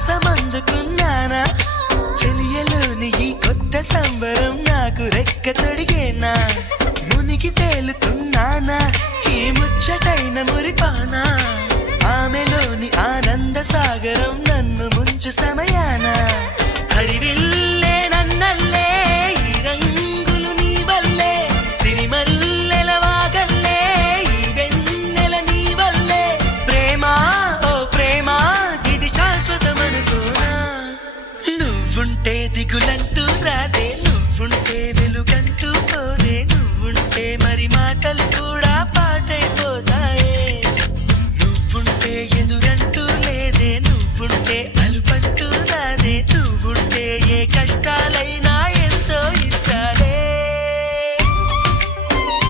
అవకాశమందుకున్నానా చెలియలోని ఈ కొత్త సంబరం నాకు రెక్క తొడిగేనా మునిగి తేలుతున్నానా ఈ ముచ్చటైన మురిపానా ఆమెలోని ఆనంద సాగరం నన్ను ముంచు సమయాన హరివిల్లే నన్నల్లే ఈ రంగులు నీ వల్లే సిరిమల్లెల వాగల్లే ఈ వెన్నెల నీ వల్లే ప్రేమ ఓ ప్రేమ ఇది శాశ్వతమనుకోనా నువ్వుంటే దిగులంటూ రాదే నువ్వుంటే వెలుగంటూ పోదే నువ్వుంటే మరి మాటలు కూడా పాటైపోతాయే నువ్వుంటే ఎదురంటూ లేదే నువ్వుంటే